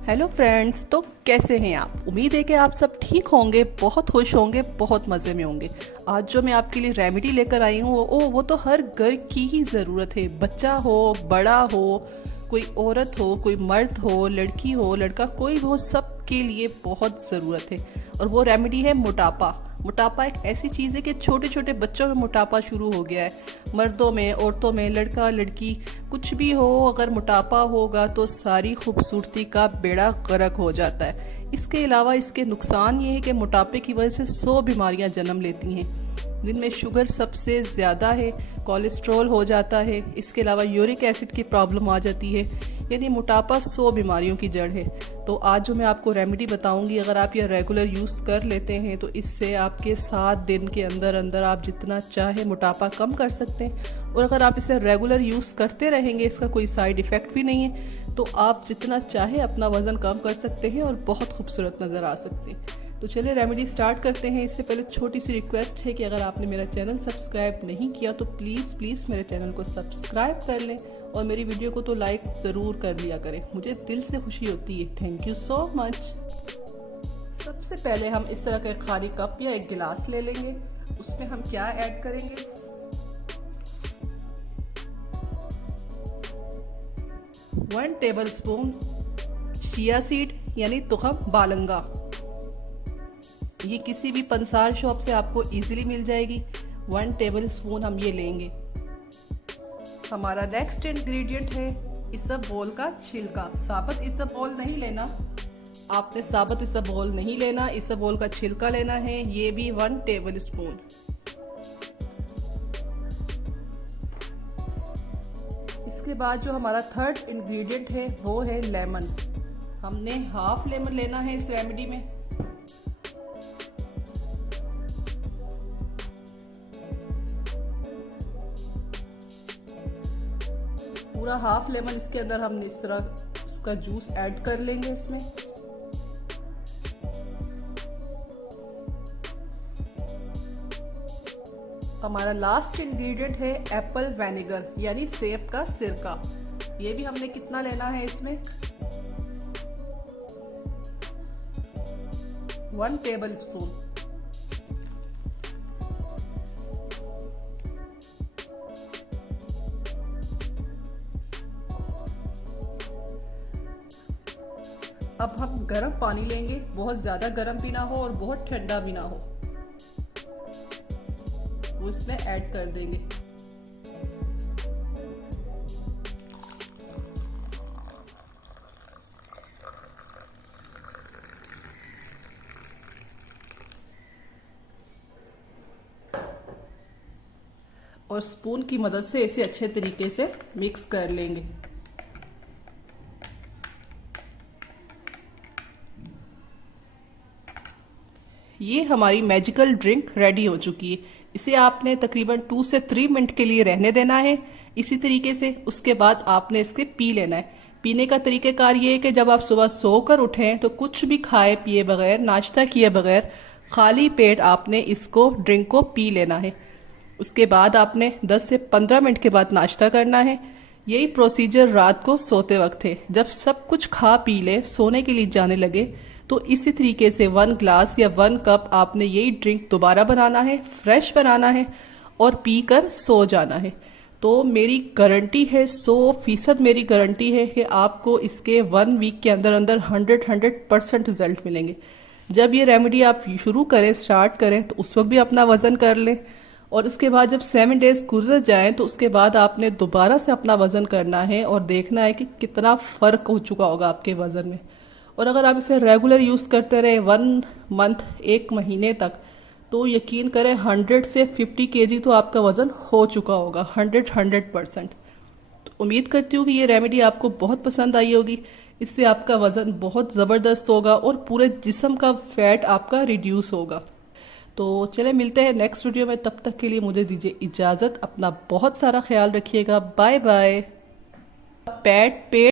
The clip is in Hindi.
हेलो फ्रेंड्स, तो कैसे हैं आप? उम्मीद है कि आप सब ठीक होंगे, बहुत खुश होंगे, बहुत मज़े में होंगे। आज जो मैं आपके लिए रेमेडी लेकर आई हूँ वो तो हर घर की ही ज़रूरत है। बच्चा हो, बड़ा हो, कोई औरत हो, कोई मर्द हो, लड़की हो, लड़का, कोई भी हो, सबके लिए बहुत ज़रूरत है। और वो रेमेडी है मोटापा। मोटापा एक ऐसी चीज़ है कि छोटे छोटे बच्चों में मोटापा शुरू हो गया है। मर्दों में, औरतों में, लड़का लड़की कुछ भी हो, अगर मोटापा होगा तो सारी खूबसूरती का बेड़ा गर्क हो जाता है। इसके अलावा इसके नुकसान ये है कि मोटापे की वजह से 100 बीमारियां जन्म लेती हैं, जिनमें शुगर सबसे ज़्यादा है, कोलेस्ट्रॉल हो जाता है, इसके अलावा यूरिक एसिड की प्रॉब्लम आ जाती है। यानी मोटापा 100 बीमारियों की जड़ है। तो आज जो मैं आपको रेमेडी बताऊंगी, अगर आप ये रेगुलर यूज़ कर लेते हैं तो इससे आपके 7 दिन के अंदर अंदर आप जितना चाहे मोटापा कम कर सकते हैं। और अगर आप इसे रेगुलर यूज़ करते रहेंगे, इसका कोई साइड इफ़ेक्ट भी नहीं है, तो आप जितना चाहे अपना वज़न कम कर सकते हैं और बहुत खूबसूरत नज़र आ सकते हैं। तो चलिए रेमेडी स्टार्ट करते हैं। इससे पहले छोटी सी रिक्वेस्ट है कि अगर आपने मेरा चैनल सब्सक्राइब नहीं किया तो प्लीज़ प्लीज़ मेरे चैनल को सब्सक्राइब कर लें और मेरी वीडियो को तो लाइक ज़रूर कर लिया करें, मुझे दिल से खुशी होती है। Thank you so much. सबसे पहले हम इस तरह का खाली कप या एक गिलास ले लेंगे। उसमें हम क्या ऐड करेंगे? 1 टेबलस्पून चिया सीड यानी तुखम बालंगा। ये किसी भी पंसार शॉप से आपको इजीली मिल जाएगी। 1 टेबलस्पून हम ये लेंगे। हमारा नेक्स्ट इंग्रेडिएंट है इसबगोल का छिलका। साबुत इसबगोल नहीं लेना, आपने साबुत इसबगोल नहीं लेना, इसबगोल का छिलका लेना है। ये भी 1 टेबलस्पून। इसके बाद जो हमारा थर्ड इंग्रेडिएंट है वो है लेमन। हमने हाफ लेमन लेना है इस रेमेडी में। पूरा हाफ लेमन इसके अंदर हम इस तरह उसका जूस ऐड कर लेंगे इसमें। हमारा लास्ट इंग्रेडिएंट है एप्पल विनेगर यानी सेब का सिरका। ये भी हमने कितना लेना है इसमें? 1 टेबलस्पून। अब हम गर्म पानी लेंगे, बहुत ज़्यादा गर्म भी ना हो और बहुत ठंडा भी ना हो, वो इसमें ऐड कर देंगे। और स्पून की मदद से इसे अच्छे तरीके से मिक्स कर लेंगे। ये हमारी मैजिकल ड्रिंक रेडी हो चुकी है। इसे आपने तकरीबन 2 से 3 मिनट के लिए रहने देना है इसी तरीके से। उसके बाद आपने इसके पी लेना है। पीने का तरीक़ेकार ये है कि जब आप सुबह सोकर उठें तो कुछ भी खाए पिए बगैर, नाश्ता किए बगैर, खाली पेट आपने इसको ड्रिंक को पी लेना है। उसके बाद आपने 10 से 15 मिनट के बाद नाश्ता करना है। यही प्रोसीजर रात को सोते वक्त है। जब सब कुछ खा पी ले, सोने के लिए जाने लगे, तो इसी तरीके से 1 ग्लास या 1 कप आपने यही ड्रिंक दोबारा बनाना है, फ्रेश बनाना है और पीकर सो जाना है। तो मेरी गारंटी है, 100% मेरी गारंटी है कि आपको इसके 1 वीक के अंदर अंदर 100% रिजल्ट मिलेंगे। जब ये रेमेडी आप शुरू करें, स्टार्ट करें, तो उस वक्त भी अपना वज़न कर लें और उसके बाद जब 7 डेज गुजर जाएं तो उसके बाद आपने दोबारा से अपना वज़न करना है और देखना है कि कितना फ़र्क हो चुका होगा आपके वज़न में। और अगर आप इसे रेगुलर यूज़ करते रहे 1 मंथ, 1 महीने तक, तो यकीन करें 100 से 50 केजी तो आपका वज़न हो चुका होगा। 100%। तो उम्मीद करती हूँ कि ये रेमेडी आपको बहुत पसंद आई होगी। इससे आपका वज़न बहुत ज़बरदस्त होगा और पूरे जिस्म का फैट आपका रिड्यूस होगा। तो चले मिलते हैं नेक्स्ट वीडियो में। तब तक के लिए मुझे दीजिए इजाज़त। अपना बहुत सारा ख्याल रखिएगा। Bye bye. पेट